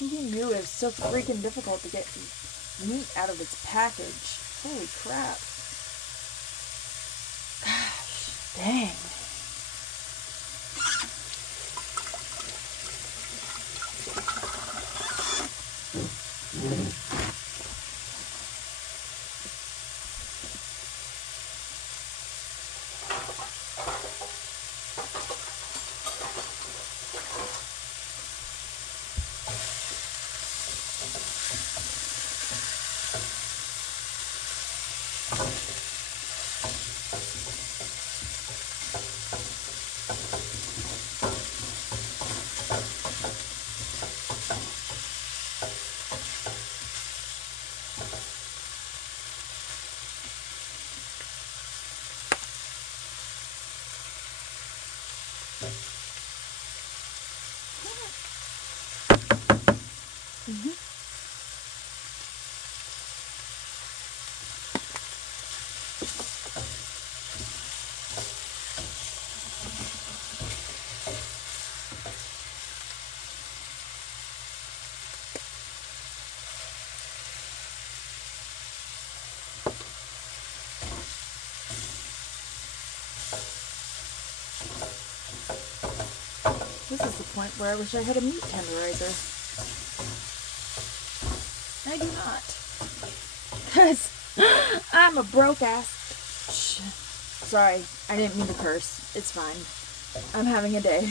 Who knew it was so freaking difficult to get meat out of its package? Holy crap. Gosh, dang. This is the point where I wish I had a meat tenderizer. I do not. Because I'm a broke ass. Sorry, I didn't mean to curse. It's fine. I'm having a day.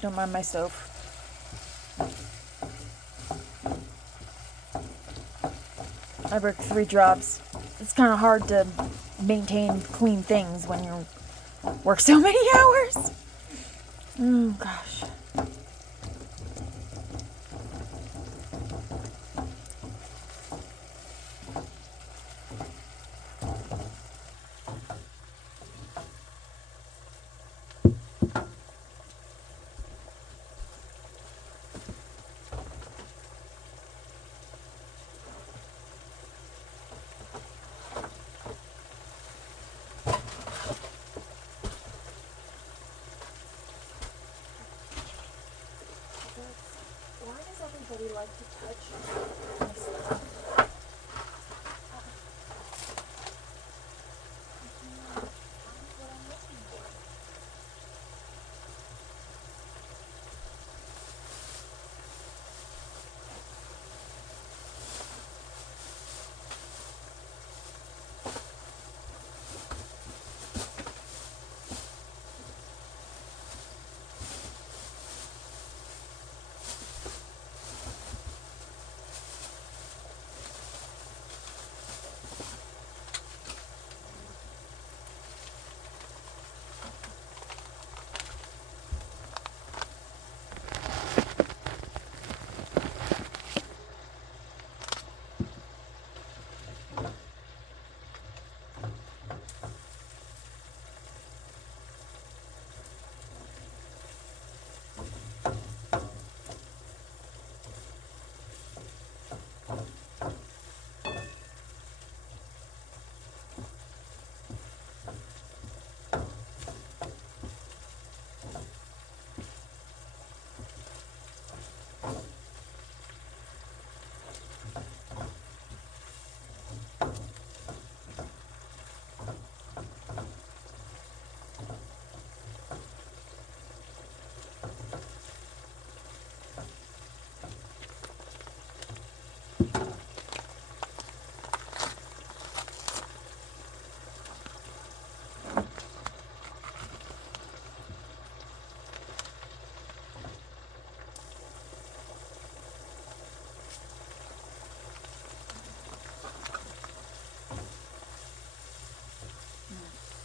Don't mind my stove. I work 3 jobs. It's kind of hard to maintain clean things when you work so many hours. Oh, gosh. Why does everybody like to touch my stuff?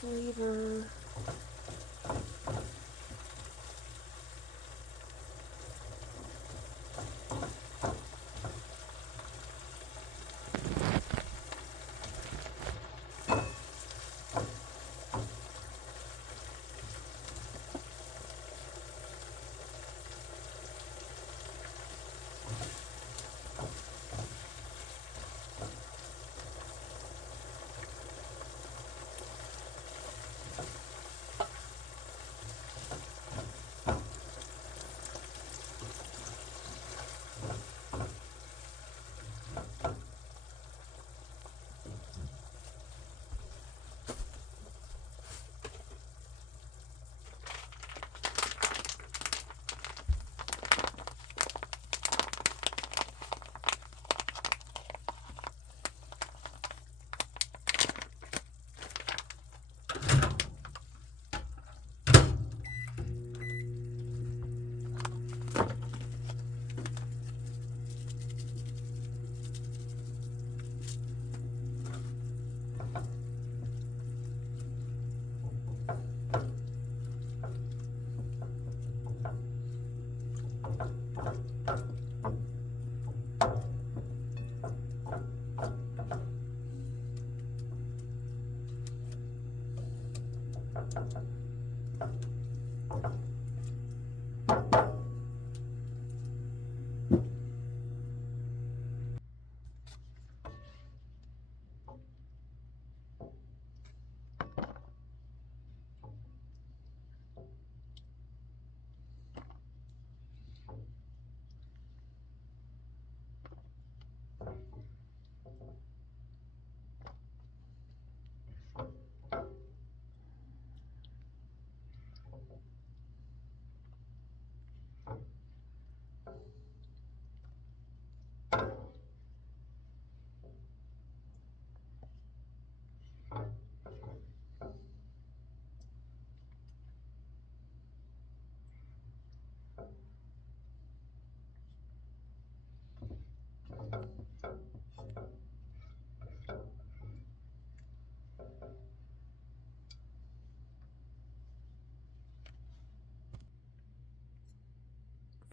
flavor.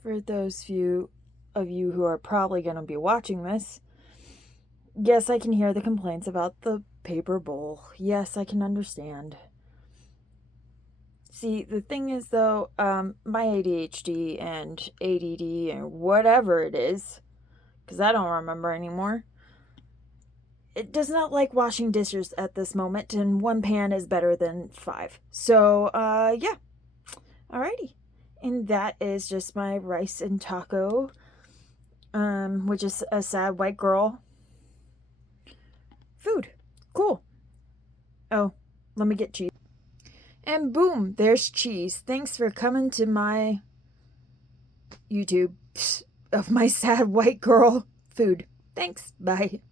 For those few of you who are probably going to be watching this, yes, I can hear the complaints about the paper bowl. Yes, I can understand. See, the thing is, though, my ADHD and ADD and whatever it is, because I don't remember anymore, it does not like washing dishes at this moment, and one pan is better than 5. So, yeah. Alrighty. And that is just my rice and taco, which is a sad white girl food. Cool. Oh, let me get cheese. And boom, there's cheese. Thanks for coming to my YouTube of my sad white girl food. Thanks. Bye.